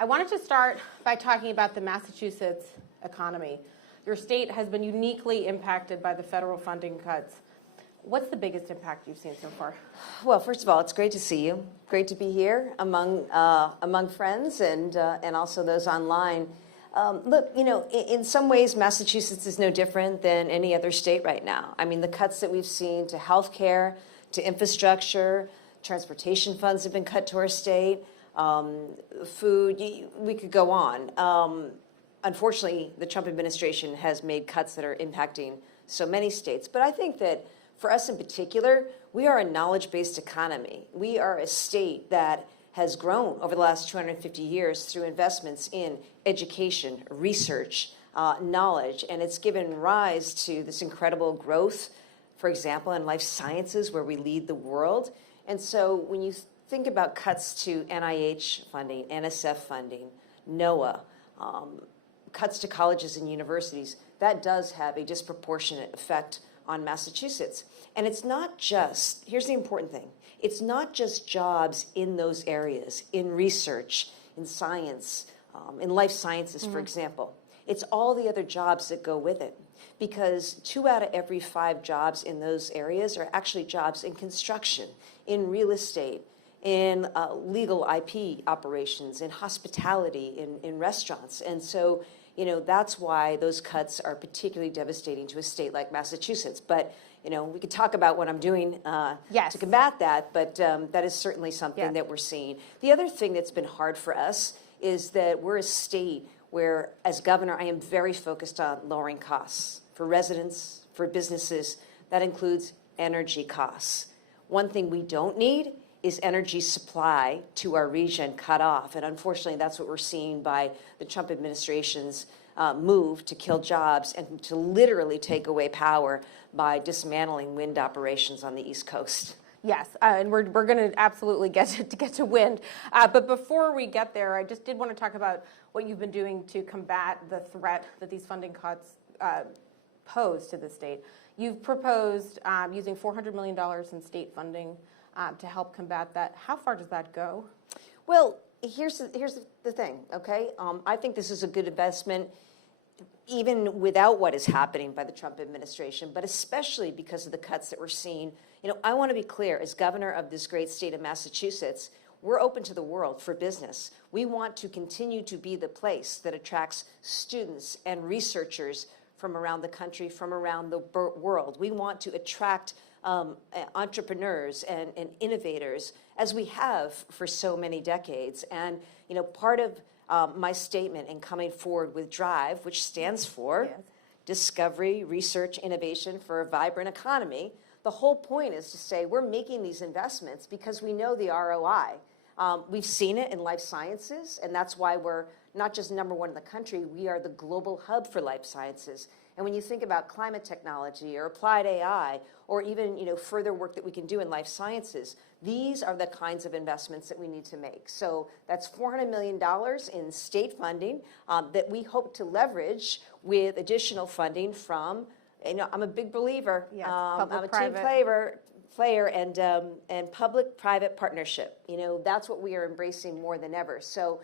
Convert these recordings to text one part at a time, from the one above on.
I wanted to start by talking about the Massachusetts economy. Your state has been uniquely impacted by the federal funding cuts. What's the biggest impact you've seen so far? Well, first of all, it's great to see you. Great to be here among friends and also those online. Look, you know, in some ways, Massachusetts is no different than any other state right now. I mean, the cuts that we've seen to healthcare, to infrastructure, transportation funds have been cut to our state, food, we could go on. Unfortunately, the Trump administration has made cuts that are impacting so many states. But I think that for us in particular, we are a knowledge-based economy. We are a state that has grown over the last 250 years through investments in education, research, knowledge, and it's given rise to this incredible growth, for example, in life sciences, where we lead the world. And so when you think about cuts to NIH funding, NSF funding, NOAA, cuts to colleges and universities, that does have a disproportionate effect on Massachusetts. And it's not just, here's the important thing, it's not just jobs in those areas, in research, in science, in life sciences, for example. It's all the other jobs that go with it. Because 2 out of every 5 jobs in those areas are actually jobs in construction, in real estate, in legal IP operations, in hospitality, in restaurants. And so, you know, that's why those cuts are particularly devastating to a state like Massachusetts. But, you know, we could talk about what I'm doing to combat that, but that is certainly something that we're seeing. The other thing that's been hard for us is that we're a state where, as governor, I am very focused on lowering costs for residents, for businesses. That includes energy costs. One thing we don't need is energy supply to our region cut off. And unfortunately, that's what we're seeing by the Trump administration's move to kill jobs and to literally take away power by dismantling wind operations on the East Coast. Yes, and we're going to absolutely get to wind. But before we get there, I just did want to talk about what you've been doing to combat the threat that these funding cuts pose to the state. You've proposed using $400 million in state funding to help combat that. How far does that go? Well, here's the thing, okay? I think this is a good investment even without what is happening by the Trump administration, but especially because of the cuts that we're seeing. You know, I want to be clear, as governor of this great state of Massachusetts, we're open to the world for business. We want to continue to be the place that attracts students and researchers from around the country, from around the world. We want to attract entrepreneurs and innovators, as we have for so many decades. And, you know, part of my statement in coming forward with DRIVE, which stands for Discovery, Research, Innovation for a Vibrant Economy, the whole point is to say we're making these investments because we know the ROI. We've seen it in life sciences, and that's why we're not just #1 in the country, we are the global hub for life sciences. And when you think about climate technology or applied AI or even, you know, further work that we can do in life sciences, these are the kinds of investments that we need to make. So that's $400 million in state funding that we hope to leverage with additional funding from, you know, I'm a big believer. I'm a team player and public-private partnership. You know, that's what we are embracing more than ever. So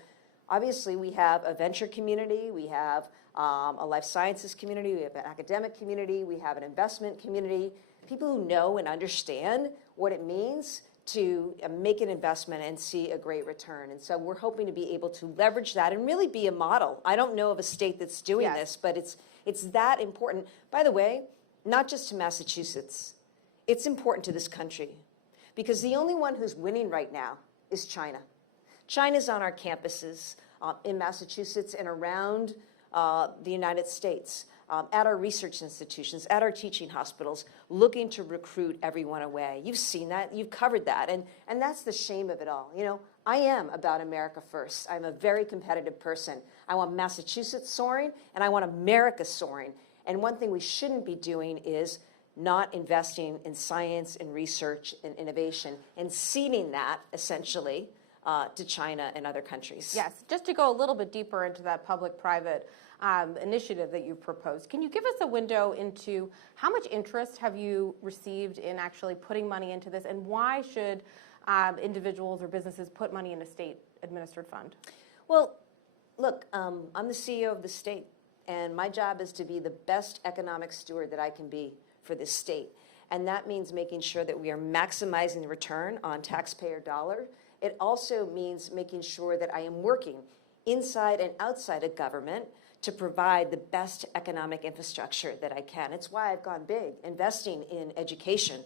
obviously we have a venture community, we have a life sciences community, we have an academic community, we have an investment community, people who know and understand what it means to make an investment and see a great return. And so we're hoping to be able to leverage that and really be a model. I don't know of a state that's doing this, but it's that important. By the way, not just to Massachusetts, it's important to this country because the only one who's winning right now is China. China's on our campuses in Massachusetts and around the United States, at our research institutions, at our teaching hospitals, looking to recruit everyone away. You've seen that, you've covered that, and that's the shame of it all. You know, I am about America first. I'm a very competitive person. I want Massachusetts soaring, and I want America soaring. And one thing we shouldn't be doing is not investing in science and research and innovation and ceding that, essentially, to China and other countries. Yes, just to go a little bit deeper into that public-private initiative that you proposed, can you give us a window into how much interest have you received in actually putting money into this, and why should individuals or businesses put money in a state-administered fund? Well, Look, I'm the CEO of the state, and my job is to be the best economic steward that I can be for this state. And that means making sure that we are maximizing the return on taxpayer dollar. It also means making sure that I am working inside and outside of government to provide the best economic infrastructure that I can. It's why I've gone big, investing in education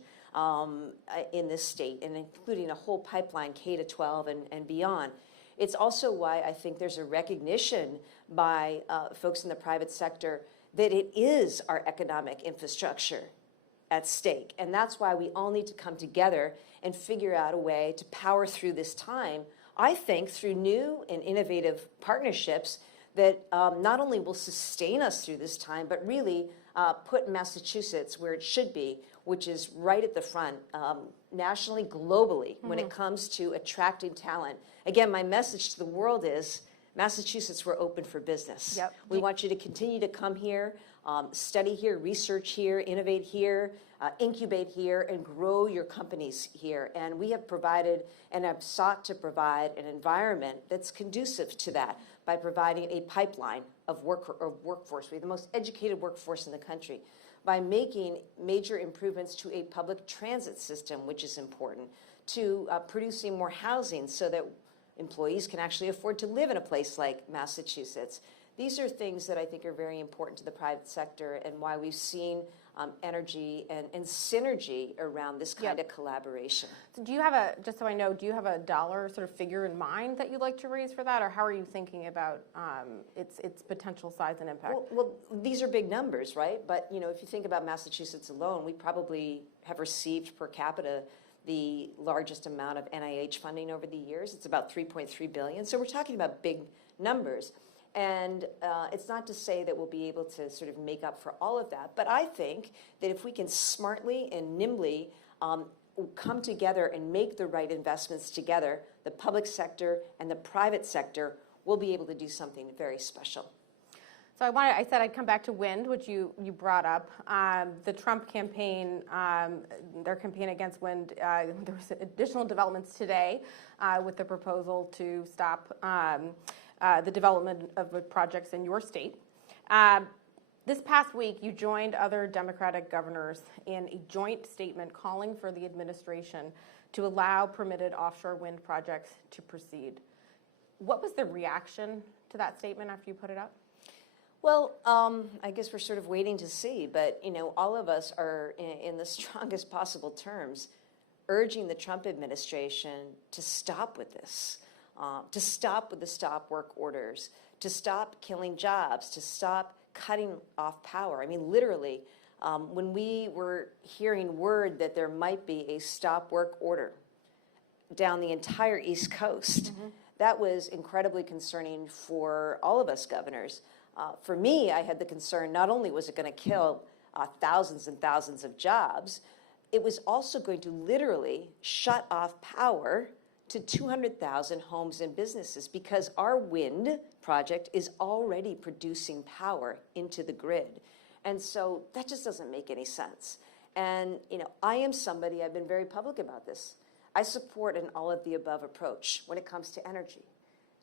in this state, and including a whole pipeline, K-12 and beyond. It's also why I think there's a recognition by folks in the private sector that it is our economic infrastructure at stake. And that's why we all need to come together and figure out a way to power through this time, I think, through new and innovative partnerships that not only will sustain us through this time, but really put Massachusetts where it should be, which is right at the front, nationally, globally, when it comes to attracting talent. Again, my message to the world is, Massachusetts, we're open for business. Yep. We want you to continue to come here, study here, research here, innovate here, incubate here, and grow your companies here. And we have provided and have sought to provide an environment that's conducive to that by providing a pipeline of workforce. We have the most educated workforce in the country. By making major improvements to a public transit system, which is important, to producing more housing so that employees can actually afford to live in a place like Massachusetts. These are things that I think are very important to the private sector, and why we've seen energy and synergy around this kind of collaboration. So do you have a, just so I know, do you have a dollar sort of figure in mind that you'd like to raise for that, or how are you thinking about its potential size and impact? Well, these are big numbers, right? But if you think about Massachusetts alone, we probably have received per capita the largest amount of NIH funding over the years. It's about $3.3 billion. So we're talking about big numbers. And it's not to say that we'll be able to sort of make up for all of that. But I think that if we can smartly and nimbly come together and make the right investments together, the public sector and the private sector will be able to do something very special. So I said I'd come back to wind, which you brought up. The Trump campaign, their campaign against wind, there was additional developments today with the proposal to stop the development of projects in your state. This past week, you joined other Democratic governors in a joint statement calling for the administration to allow permitted offshore wind projects to proceed. What was the reaction to that statement after you put it up? Well, I guess we're sort of waiting to see, but all of us are in the strongest possible terms urging the Trump administration to stop with this, to stop with the stop work orders, to stop killing jobs, to stop cutting off power. I mean, literally, when we were hearing word that there might be a stop work order down the entire East Coast, that was incredibly concerning for all of us governors. For me, I had the concern, not only was it going to kill thousands and thousands of jobs, it was also going to literally shut off power to 200,000 homes and businesses, because our wind project is already producing power into the grid. And so that just doesn't make any sense. And, I am somebody, I've been very public about this. I support an all of the above approach when it comes to energy,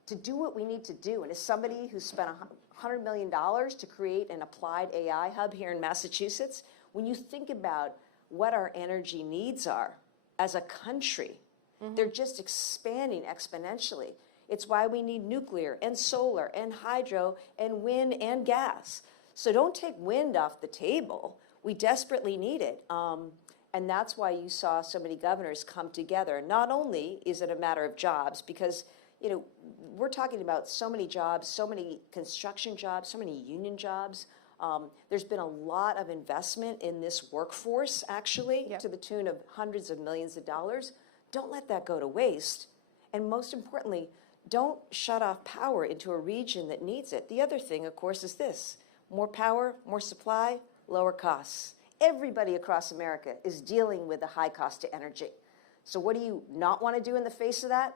to do what we need to do. And as somebody who spent $100 million to create an applied AI hub here in Massachusetts, when you think about what our energy needs are as a country, they're just expanding exponentially. It's why we need nuclear and solar and hydro and wind and gas. So don't take wind off the table. We desperately need it. And that's why you saw so many governors come together. Not only is it a matter of jobs, because we're talking about so many jobs, so many construction jobs, so many union jobs. There's been a lot of investment in this workforce, actually, to the tune of hundreds of millions of dollars. Don't let that go to waste. And most importantly, don't shut off power into a region that needs it. The other thing, of course, is this: more power, more supply, lower costs. Everybody across America is dealing with the high cost of energy. So what do you not want to do in the face of that?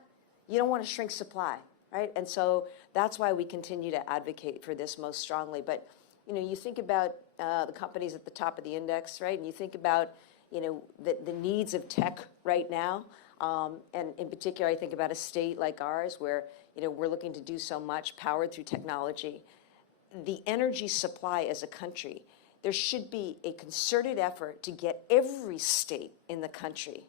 You don't want to shrink supply, right? And so that's why we continue to advocate for this most strongly. But, you think about the companies at the top of the index, right? And you think about, the needs of tech right now. And in particular, I think about a state like ours where, we're looking to do so much powered through technology. The energy supply as a country, there should be a concerted effort to get every state in the country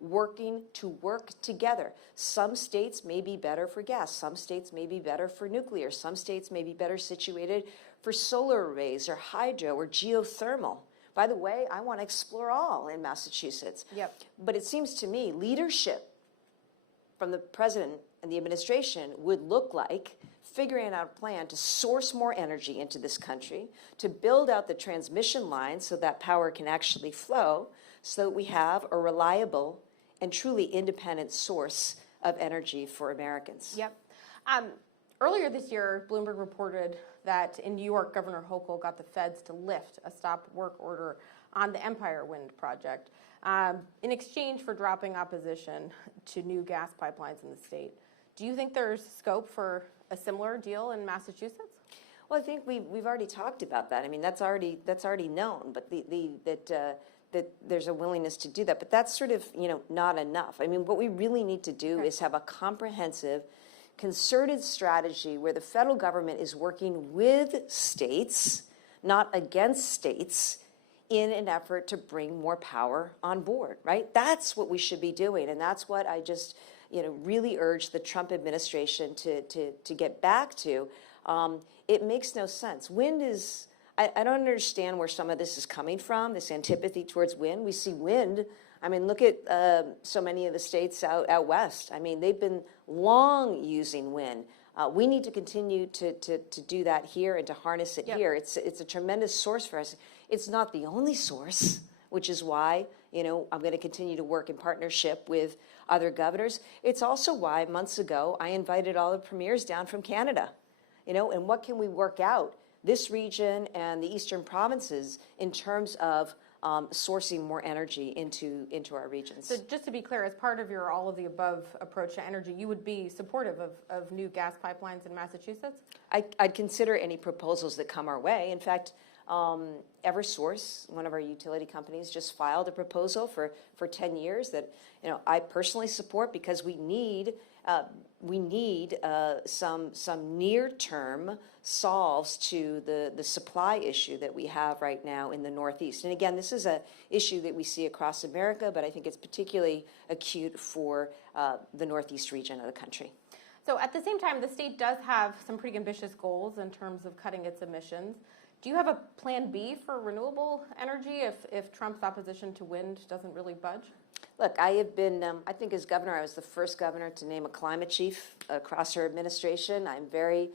working to work together. Some states may be better for gas. Some states may be better for nuclear. Some states may be better situated for solar arrays or hydro or geothermal. By the way, I want to explore all in Massachusetts. Yep. But it seems to me leadership from the president and the administration would look like figuring out a plan to source more energy into this country, to build out the transmission lines so that power can actually flow, so that we have a reliable and truly independent source of energy for Americans. Yep. Earlier this year, Bloomberg reported that in New York, Governor Hochul got the feds to lift a stop work order on the Empire Wind project in exchange for dropping opposition to new gas pipelines in the state. Do you think there's scope for a similar deal in Massachusetts? Well, I think we've already talked about that. I mean, that's already known, but that there's a willingness to do that. But that's sort of not enough. I mean, what we really need to do is have a comprehensive, concerted strategy where the federal government is working with states, not against states, in an effort to bring more power on board. Right? That's what we should be doing, and that's what I just really urge the Trump administration to get back to. It makes no sense. Wind is, I don't understand where some of this is coming from, this antipathy towards wind. We see wind, I mean, look at so many of the states out west. I mean, they've been long using wind. We need to continue to do that here and to harness it here. It's a tremendous source for us. It's not the only source, which is why I'm going to continue to work in partnership with other governors. It's also why months ago I invited all the premiers down from Canada, and what can we work out, this region and the eastern provinces, in terms of sourcing more energy into our regions. So just to be clear, as part of your all of the above approach to energy, you would be supportive of new gas pipelines in Massachusetts? I'd consider any proposals that come our way. In fact, Eversource, one of our utility companies, just filed a proposal for 10 years that I personally support, because we need some near-term solves to the supply issue that we have right now in the Northeast. And again, this is an issue that we see across America, but I think it's particularly acute for the Northeast region of the country. So at the same time, the state does have some pretty ambitious goals in terms of cutting its emissions. Do you have a plan B for renewable energy if Trump's opposition to wind doesn't really budge? Look, I have been, I think as governor, I was the first governor to name a climate chief across her administration. I'm very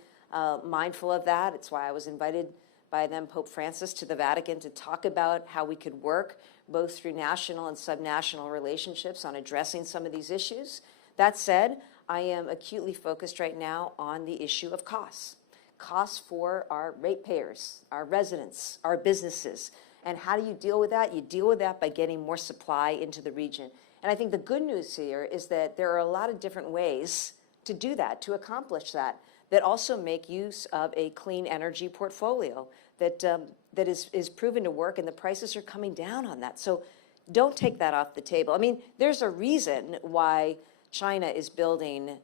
mindful of that. It's why I was invited by then Pope Francis to the Vatican to talk about how we could work both through national and subnational relationships on addressing some of these issues. That said, I am acutely focused right now on the issue of costs. Costs for our ratepayers, our residents, our businesses. And how do you deal with that? You deal with that by getting more supply into the region. And I think the good news here is that there are a lot of different ways to do that, to accomplish that, that also make use of a clean energy portfolio that is proven to work, and the prices are coming down on that. So don't take that off the table. I mean, there's a reason why China is building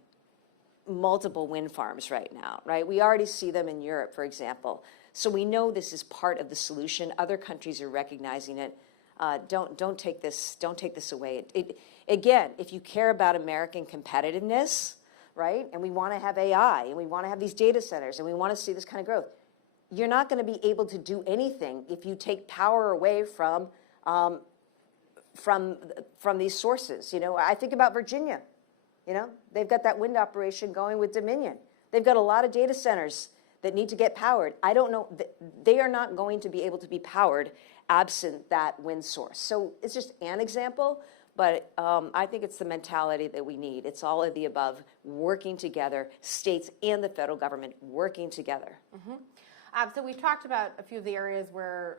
multiple wind farms right now, right? We already see them in Europe, for example. So we know this is part of the solution. Other countries are recognizing it. Don't take this away. Again, if you care about American competitiveness, right, and we want to have AI, and we want to have these data centers, and we want to see this kind of growth, you're not going to be able to do anything if you take power away from these sources. I think about Virginia. They've got that wind operation going with Dominion. They've got a lot of data centers that need to get powered. I don't know, they are not going to be able to be powered absent that wind source. So it's just an example, but I think it's the mentality that we need. It's all of the above, working together, states and the federal government working together. Mm-hmm. So we've talked about a few of the areas where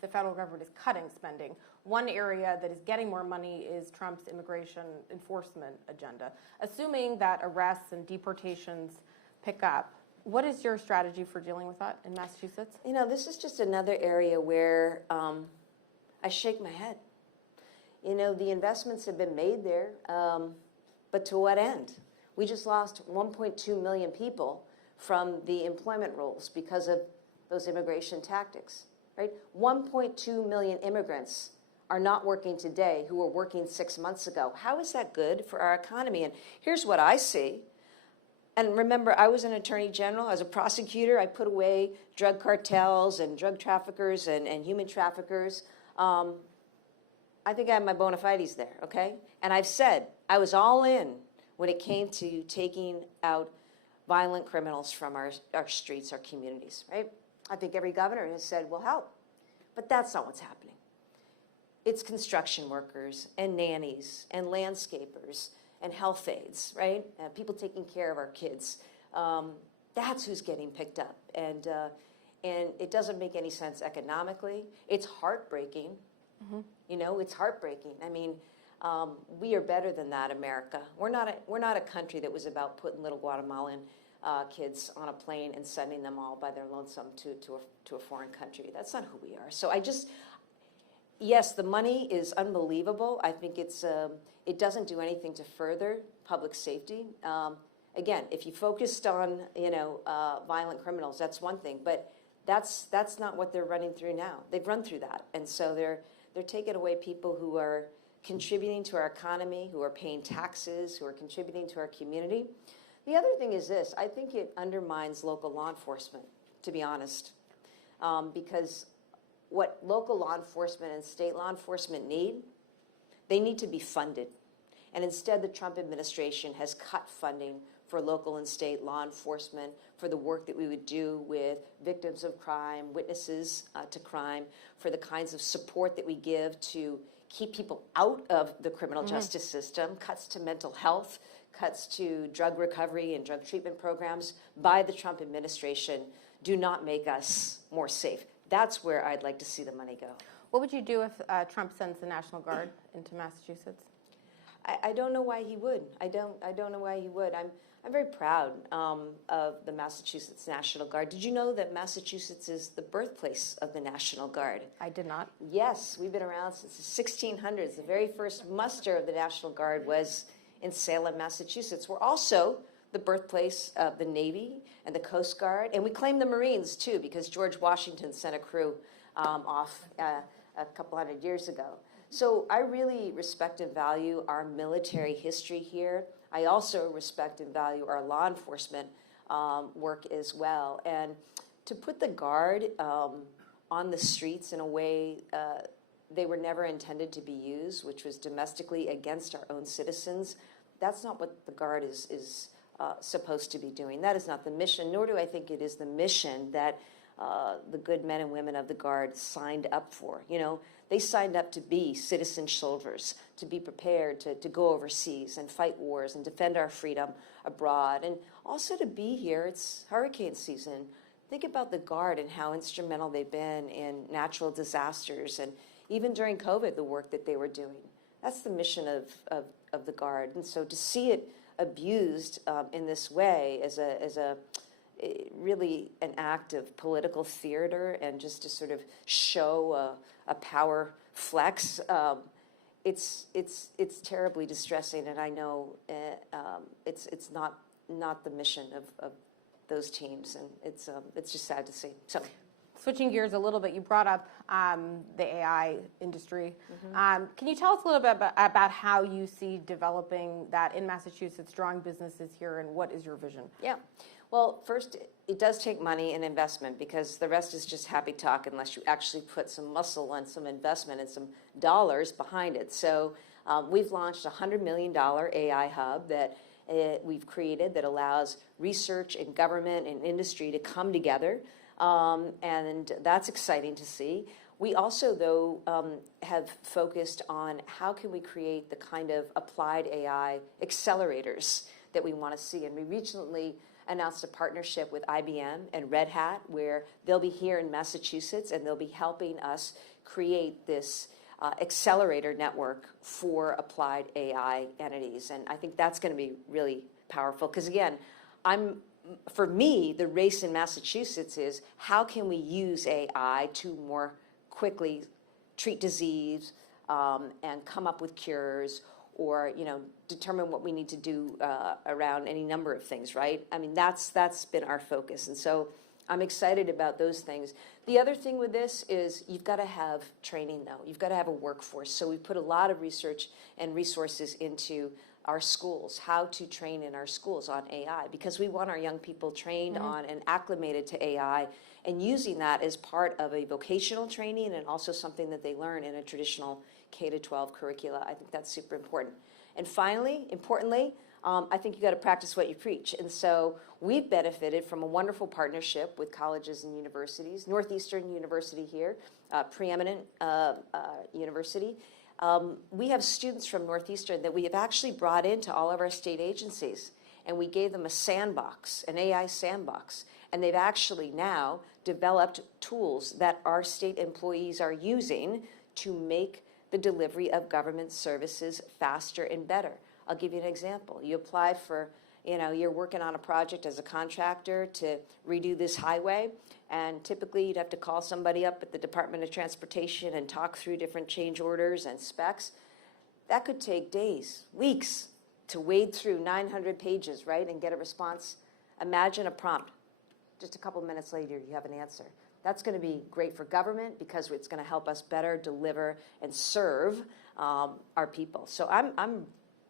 the federal government is cutting spending. One area that is getting more money is Trump's immigration enforcement agenda. Assuming that arrests and deportations pick up, what is your strategy for dealing with that in Massachusetts? This is just another area where I shake my head. The investments have been made there, but to what end? We just lost 1.2 million people from the employment rolls because of those immigration tactics, right? 1.2 million immigrants are not working today who were working 6 months ago. How is that good for our economy? And here's what I see. And remember, I was an attorney general. As a prosecutor, I put away drug cartels and drug traffickers and human traffickers. I think I have my bona fides there, okay? And I've said I was all in when it came to taking out violent criminals from our streets, our communities, right? I think every governor has said, we'll help. But that's not what's happening. It's construction workers and nannies and landscapers and health aides, right? People taking care of our kids. That's who's getting picked up. And it doesn't make any sense economically. It's heartbreaking. Mm-hmm. You know, it's heartbreaking. I mean, we are better than that, America. We're not a country that was about putting little Guatemalan kids on a plane and sending them all by their lonesome to a foreign country. That's not who we are. So yes, the money is unbelievable. I think it doesn't do anything to further public safety. Again, if you focused on violent criminals, that's one thing. But that's not what they're running through now. They've run through that, and so they're taking away people who are contributing to our economy, who are paying taxes, who are contributing to our community. The other thing is this: I think it undermines local law enforcement, to be honest, because what local law enforcement and state law enforcement need, they need to be funded. And instead, the Trump administration has cut funding for local and state law enforcement, for the work that we would do with victims of crime, witnesses to crime, for the kinds of support that we give to keep people out of the criminal justice system, cuts to mental health, cuts to drug recovery and drug treatment programs by the Trump administration do not make us more safe. That's where I'd like to see the money go. What would you do if Trump sends the National Guard into Massachusetts? I don't know why he would. I don't know why he would. I'm very proud of the Massachusetts National Guard. Did you know that Massachusetts is the birthplace of the National Guard? I did not. Yes, we've been around since the 1600s. The very first muster of the National Guard was in Salem, Massachusetts. We're also the birthplace of the Navy and the Coast Guard, and we claim the Marines too, because George Washington sent a crew off a couple hundred years ago. So I really respect and value our military history here. I also respect and value our law enforcement work as well. And to put the Guard on the streets in a way they were never intended to be used, which was domestically against our own citizens, that's not what the Guard is supposed to be doing. That is not the mission, nor do I think it is the mission that the good men and women of the Guard signed up for. You know, they signed up to be citizen soldiers, to be prepared to go overseas and fight wars and defend our freedom abroad, and also to be here. It's hurricane season. Think about the Guard and how instrumental they've been in natural disasters, and even during COVID, the work that they were doing. That's the mission of the Guard. And so to see it abused in this way as really an act of political theater and just to sort of show a power flex, it's terribly distressing, and I know it's not the mission of those teams, and it's just sad to see. So, switching gears a little bit, you brought up the AI industry. Can you tell us a little bit about how you see developing that in Massachusetts, drawing businesses here, and what is your vision? Yeah. Well, first, it does take money and investment, because the rest is just happy talk unless you actually put some muscle and some investment and some dollars behind it. So we've launched a $100 million AI hub that we've created that allows research and government and industry to come together, and that's exciting to see. We also, though, have focused on how can we create the kind of applied AI accelerators that we want to see. And we recently announced a partnership with IBM and Red Hat, where they'll be here in Massachusetts and they'll be helping us create this accelerator network for applied AI entities. And I think that's going to be really powerful, because again, for me, the race in Massachusetts is how can we use AI to more quickly treat disease and come up with cures, or, determine what we need to do around any number of things, right? I mean, that's been our focus. And so I'm excited about those things. The other thing with this is you've got to have training, though. You've got to have a workforce. So we put a lot of research and resources into our schools, how to train in our schools on AI, because we want our young people trained on and acclimated to AI and using that as part of a vocational training and also something that they learn in a traditional K-12 curricula. I think that's super important. And finally, importantly, I think you got to practice what you preach. And so we've benefited from a wonderful partnership with colleges and universities. Northeastern University here, preeminent university. We have students from Northeastern that we have actually brought into all of our state agencies, and we gave them a sandbox, an AI sandbox. And they've actually now developed tools that our state employees are using to make the delivery of government services faster and better. I'll give you an example. You apply for, you're working on a project as a contractor to redo this highway, and typically you'd have to call somebody up at the Department of Transportation and talk through different change orders and specs. That could take days, weeks to wade through 900 pages, right, and get a response. Imagine a prompt. Just a couple minutes later, you have an answer. That's going to be great for government because it's going to help us better deliver and serve our people. So I'm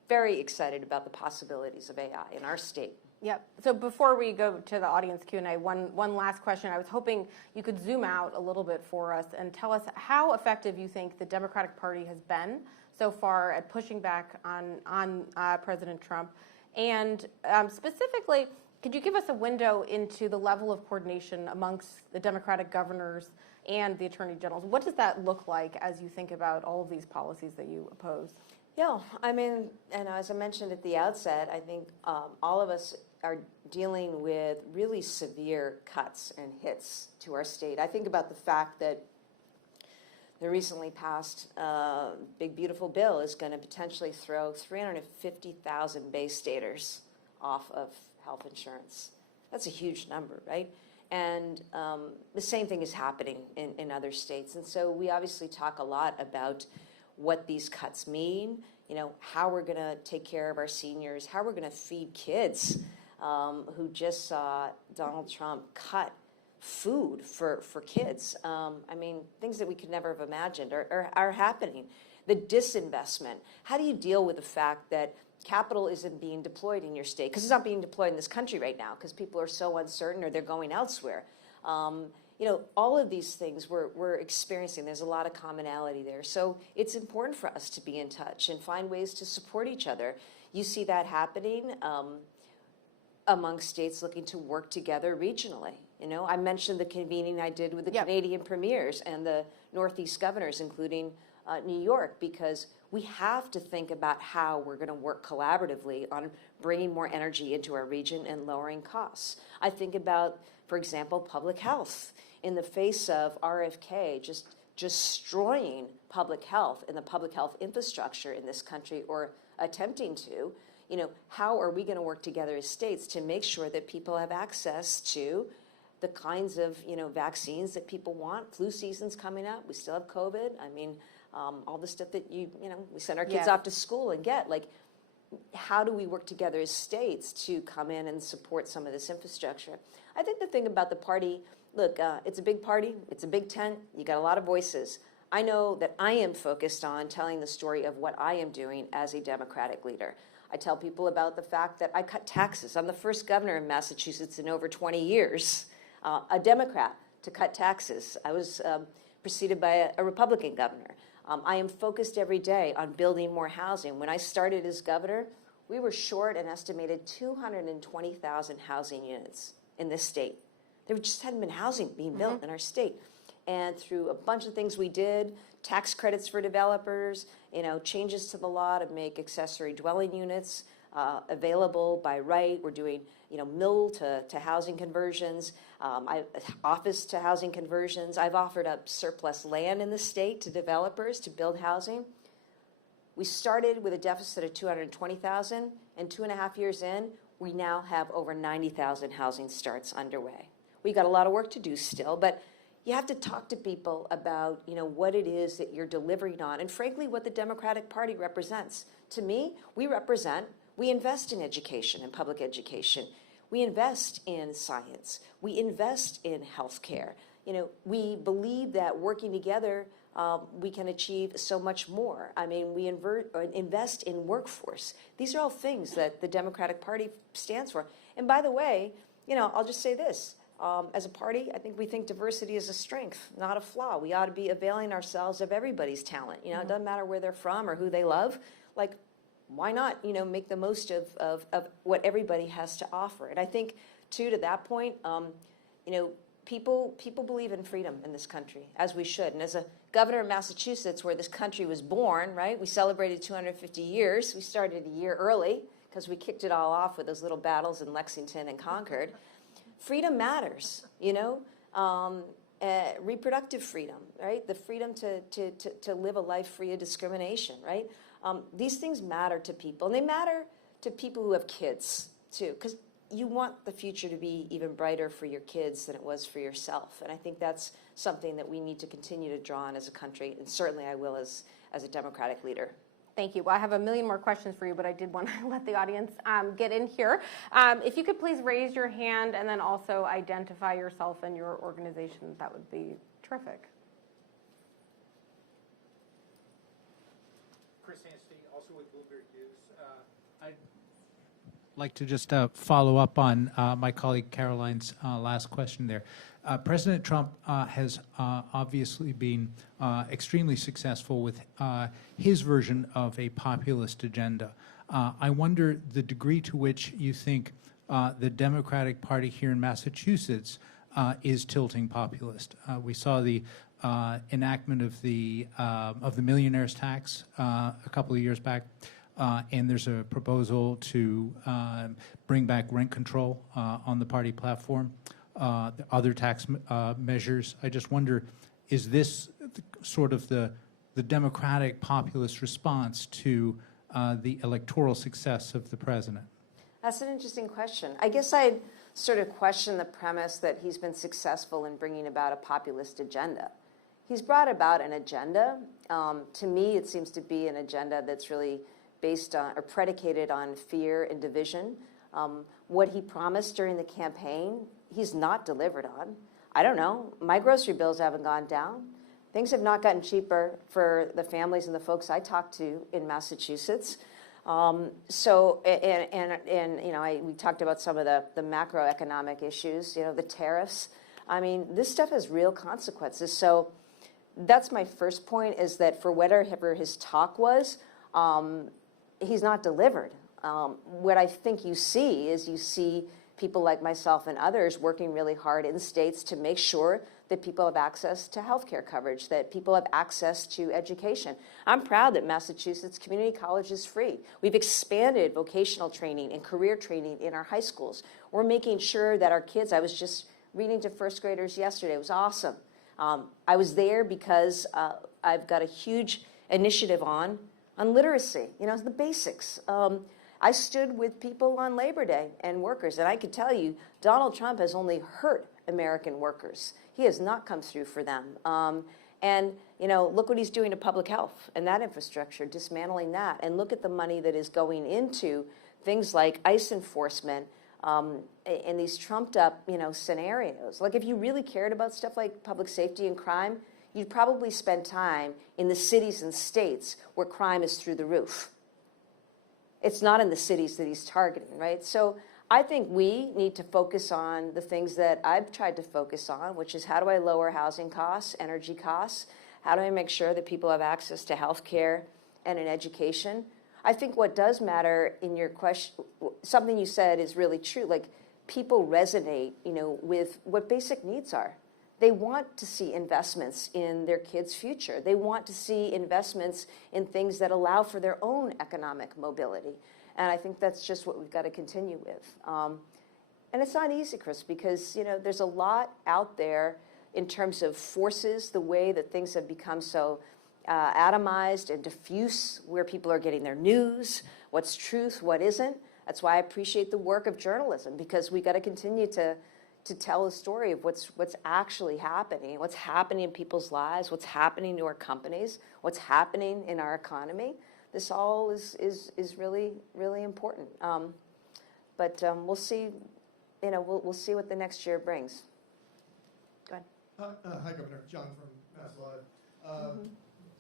very excited about the possibilities of AI in our state. Yep. So before we go to the audience Q&A, one last question. I was hoping you could zoom out a little bit for us and tell us how effective you think the Democratic Party has been so far at pushing back on President Trump. And specifically, could you give us a window into the level of coordination amongst the Democratic governors and the attorney generals? What does that look like as you think about all of these policies that you oppose? Yeah, I mean, and as I mentioned at the outset, I think all of us are dealing with really severe cuts and hits to our state. I think about the fact that the recently passed Big Beautiful Bill is going to potentially throw 350,000 Bay Staters off of health insurance. That's a huge number, right? And the same thing is happening in other states. And so we obviously talk a lot about what these cuts mean, how we're going to take care of our seniors, how we're going to feed kids who just saw Donald Trump cut food for kids. I mean, things that we could never have imagined are happening. The disinvestment. How do you deal with the fact that capital isn't being deployed in your state? Because it's not being deployed in this country right now because people are so uncertain or they're going elsewhere. All of these things we're experiencing. There's a lot of commonality there. So it's important for us to be in touch and find ways to support each other. You see that happening among states looking to work together regionally. I mentioned the convening I did with the Canadian premiers and the Northeast governors, including New York, because we have to think about how we're going to work collaboratively on bringing more energy into our region and lowering costs. I think about, for example, public health. In the face of RFK just destroying public health and the public health infrastructure in this country, or attempting to, how are we going to work together as states to make sure that people have access to the kinds of, vaccines that people want? Flu season's coming up. We still have COVID. I mean, all the stuff that we send our kids off to school and get. Like, how do we work together as states to come in and support some of this infrastructure? I think the thing about the party, look, it's a big party. It's a big tent. You got a lot of voices. I know that I am focused on telling the story of what I am doing as a Democratic leader. I tell people about the fact that I cut taxes. I'm the first governor in Massachusetts in over 20 years, a Democrat, to cut taxes. I was preceded by a Republican governor. I am focused every day on building more housing. When I started as governor, we were short an estimated 220,000 housing units in this state. There just hadn't been housing being built in our state. And through a bunch of things we did, tax credits for developers, changes to the law to make accessory dwelling units available by right. We're doing, mill to housing conversions, office to housing conversions. I've offered up surplus land in the state to developers to build housing. We started with a deficit of 220,000, and 2.5 years in, we now have over 90,000 housing starts underway. We got a lot of work to do still, but you have to talk to people about, what it is that you're delivering on, and frankly, what the Democratic Party represents. To me, we invest in education and public education. We invest in science. We invest in healthcare. We believe that working together, we can achieve so much more. I mean, we invest in workforce. These are all things that the Democratic Party stands for. And by the way, I'll just say this. As a party, I think we think diversity is a strength, not a flaw. We ought to be availing ourselves of everybody's talent. It doesn't matter where they're from or who they love. Like, why not, make the most of what everybody has to offer? And I think, too, to that point, people believe in freedom in this country, as we should. And as a governor of Massachusetts, where this country was born, right, we celebrated 250 years. We started a year early because we kicked it all off with those little battles in Lexington and Concord. Freedom matters, reproductive freedom, right? The freedom to live a life free of discrimination, right? These things matter to people, and they matter to people who have kids, too, because you want the future to be even brighter for your kids than it was for yourself. And I think that's something that we need to continue to draw on as a country, and certainly I will as a Democratic leader. Thank you. Well, I have a million more questions for you, but I did want to let the audience get in here. If you could please raise your hand and then also identify yourself and your organization, that would be terrific. Chris Anstey, also with Bloomberg News. I'd like to just follow up on my colleague Caroline's last question there. President Trump has obviously been extremely successful with his version of a populist agenda. I wonder the degree to which you think the Democratic Party here in Massachusetts is tilting populist. We saw the enactment of the millionaire's tax a couple of years back, and there's a proposal to bring back rent control on the party platform. The other tax measures. I just wonder, is this sort of the Democratic populist response to the electoral success of the president? That's an interesting question. I guess I'd sort of question the premise that he's been successful in bringing about a populist agenda. He's brought about an agenda. To me, it seems to be an agenda that's really based on or predicated on fear and division. What he promised during the campaign, he's not delivered on. I don't know. My grocery bills haven't gone down. Things have not gotten cheaper for the families and the folks I talk to in Massachusetts. We talked about some of the macroeconomic issues, the tariffs. I mean, this stuff has real consequences. So that's my first point, is that for whatever his talk was, he's not delivered. What I think you see people like myself and others working really hard in states to make sure that people have access to health care coverage, that people have access to education. I'm proud that Massachusetts Community College is free. We've expanded vocational training and career training in our high schools. We're making sure that our kids, I was just reading to first graders yesterday. It was awesome. I was there because I've got a huge initiative on literacy, the basics. I stood with people on Labor Day and workers, and I could tell you, Donald Trump has only hurt American workers. He has not come through for them. Look what he's doing to public health and that infrastructure, dismantling that. And look at the money that is going into things like ICE enforcement and these trumped up, scenarios. Like, if you really cared about stuff like public safety and crime, you'd probably spend time in the cities and states where crime is through the roof. It's not in the cities that he's targeting, right? So I think we need to focus on the things that I've tried to focus on, which is, how do I lower housing costs, energy costs? How do I make sure that people have access to health care and an education? I think what does matter in your question, something you said is really true. Like, people resonate, with what basic needs are. They want to see investments in their kids' future. They want to see investments in things that allow for their own economic mobility. And I think that's just what we've got to continue with. And it's not easy, Chris, because there's a lot out there in terms of forces, the way that things have become so atomized and diffuse, where people are getting their news, what's truth, what isn't. That's why I appreciate the work of journalism, because we got to continue to to tell a story of what's actually happening, what's happening in people's lives, what's happening to our companies, what's happening in our economy. This all is really, really important. But we'll see, we'll see what the next year brings. Go ahead. Hi, Governor. John from Mass Live.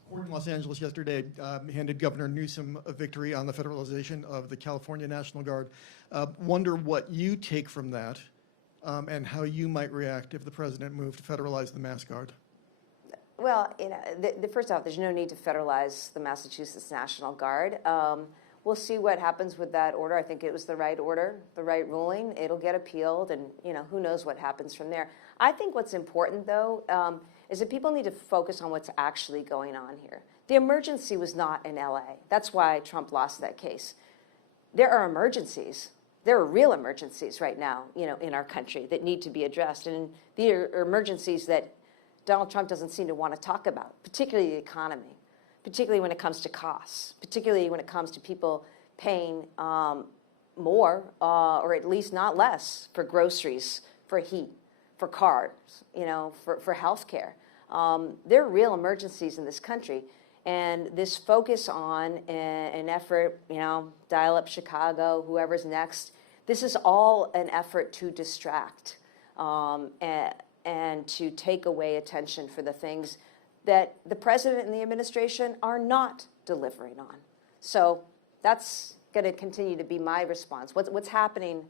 Court in Los Angeles yesterday handed Governor Newsom a victory on the federalization of the California National Guard. Wonder what you take from that and how you might react if the president moved to federalize the Mass Guard. Well, first off, there's no need to federalize the Massachusetts National Guard. We'll see what happens with that order. I think it was the right order, the right ruling. It'll get appealed, and who knows what happens from there. I think what's important, though, is that people need to focus on what's actually going on here. The emergency was not in LA. That's why Trump lost that case. There are emergencies. There are real emergencies right now, in our country that need to be addressed, and these are emergencies that Donald Trump doesn't seem to want to talk about, particularly the economy, particularly when it comes to costs, particularly when it comes to people paying more, or at least not less, for groceries, for heat, for cars, for health care. There are real emergencies in this country. And this focus on an effort, dial up Chicago, whoever's next, this is all an effort to distract and to take away attention for the things that the president and the administration are not delivering on. So that's going to continue to be my response. What's happening?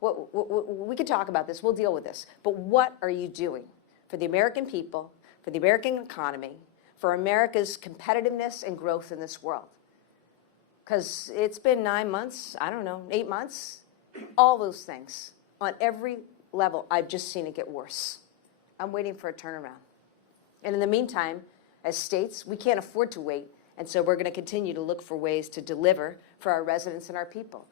We could talk about this. We'll deal with this. But what are you doing for the American people, for the American economy, for America's competitiveness and growth in this world? Because it's been 9 months, 8 months, all those things. On every level, I've just seen it get worse. I'm waiting for a turnaround. And in the meantime, as states, we can't afford to wait. And so we're going to continue to look for ways to deliver for our residents and our people.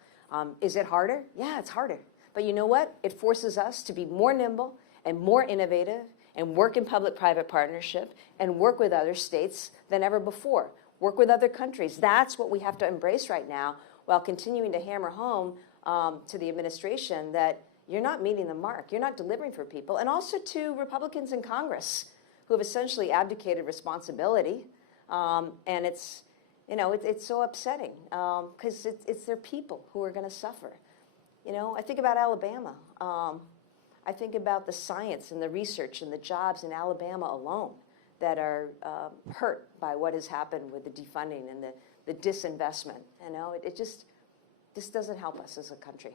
Is it harder? Yeah, it's harder. But you know what? It forces us to be more nimble and more innovative and work in public-private partnership and work with other states than ever before. Work with other countries. That's what we have to embrace right now, while continuing to hammer home to the administration that you're not meeting the mark. You're not delivering for people. And also to Republicans in Congress who have essentially abdicated responsibility. And it's so upsetting because it's their people who are going to suffer. I think about Alabama. I think about the science and the research and the jobs in Alabama alone that are hurt by what has happened with the defunding and the disinvestment. This doesn't help us as a country.